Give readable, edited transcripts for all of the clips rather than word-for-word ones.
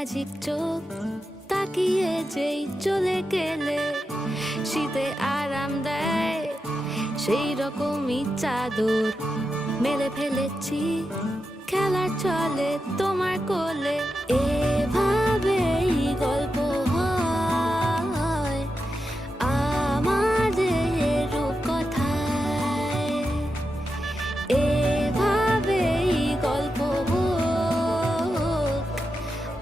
magic চোখ তাকিয়ে যেই চলে গেলে শীতে আরাম দেয় সেই রকমই চাদর মেলে ফেলেছি খেলার চলে তোমার কোলে এভাবেই গল্প হয় আমাদের রূপকথায় এভাবেই গল্প হোক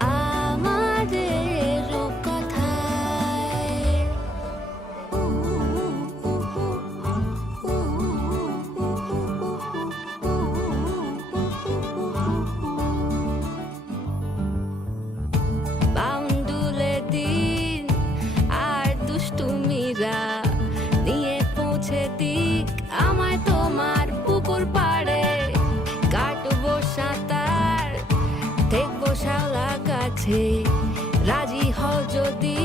আমাদের রূপকথায় বাউন্ডুলে দিন আর দুষ্টুমিরা নিয়ে পৌঁছে দিক আমায় তোমার পুকুর পাড়ে কাটবো সাঁতার দেখবো শাওলা গাছে রাজি হও যদি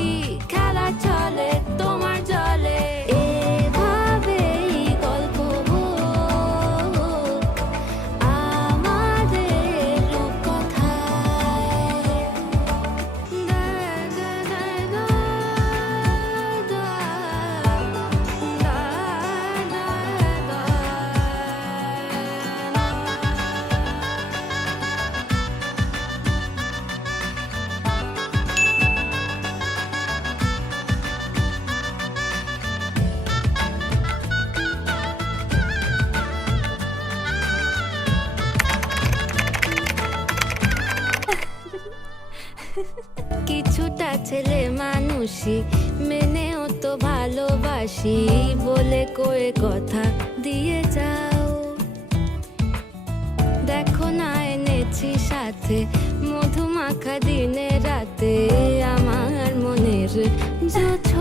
খেলা চলে তোমার জলে এভাবেই গল্প হোক আমাদের রূপকথায় দা দা দা দা দা দা দা কিছুটা ছেলে মানুষই মেনেও তো ভালোবাসি বলে কয়ে কথা দিয়ে যাও দেখো না এনেছি সাথে মধুমাখা দিনে রাতে আমার মনের যত